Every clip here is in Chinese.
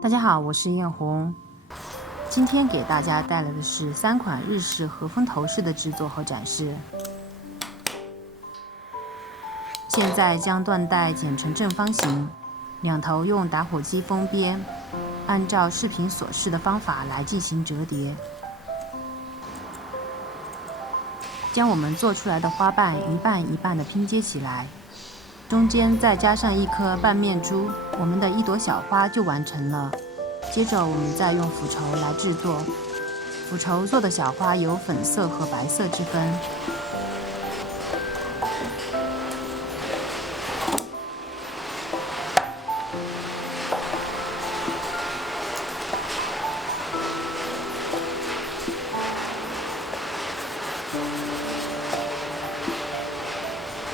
大家好，我是艳红。今天给大家带来的是3款日式和风头饰的制作和展示。现在将缎带剪成正方形，两头用打火机封边，按照视频所示的方法来进行折叠。将我们做出来的花瓣一半一半的拼接起来，中间再加上一颗半面珠，我们的一朵小花就完成了。接着我们再用腐绸来制作，腐绸做的小花有粉色和白色之分。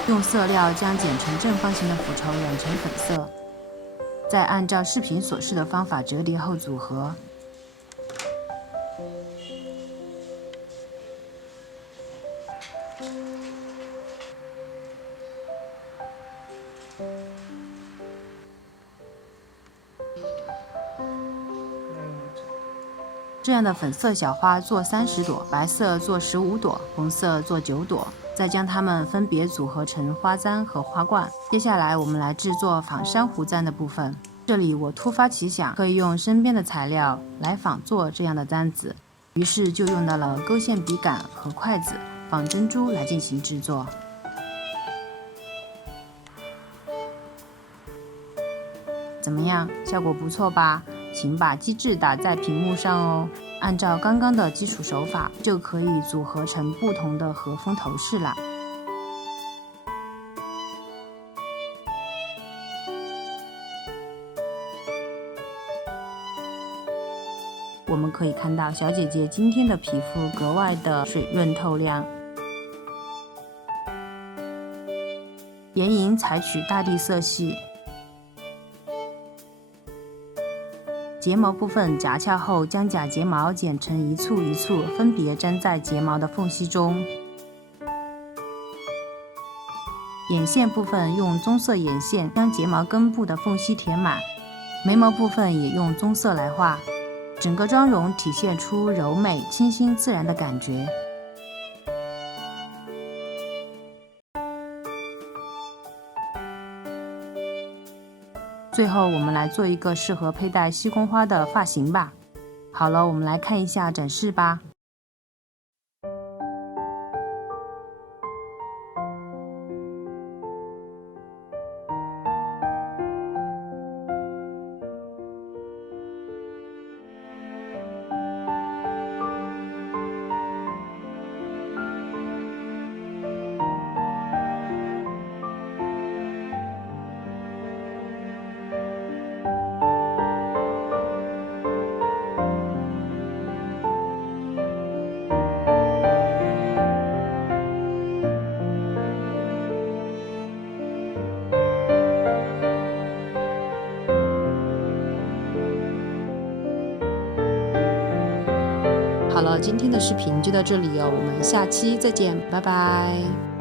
用色料将剪成正方形的腐绸染成粉色，再按照视频所示的方法折叠后组合。这样的粉色小花做30朵，白色做15朵，红色做9朵，再将它们分别组合成花簪和花冠。接下来我们来制作仿珊瑚簪的部分。这里我突发奇想，可以用身边的材料来仿做这样的簪子，于是就用到了勾线笔杆和筷子、仿珍珠来进行制作。怎么样，效果不错吧？请把机制打在屏幕上哦。按照刚刚的基础手法，就可以组合成不同的和风头饰啦。我们可以看到小姐姐今天的皮肤格外的水润透亮。眼影采取大地色系。睫毛部分夹翘后，将假睫毛剪成一簇一簇，分别粘在睫毛的缝隙中。眼线部分用棕色眼线将睫毛根部的缝隙填满，眉毛部分也用棕色来画，整个妆容体现出柔美、清新、自然的感觉。最后我们来做一个适合佩戴西宫花的发型吧。好了，我们来看一下展示吧。好了，今天的视频就到这里哦，我们下期再见，拜拜。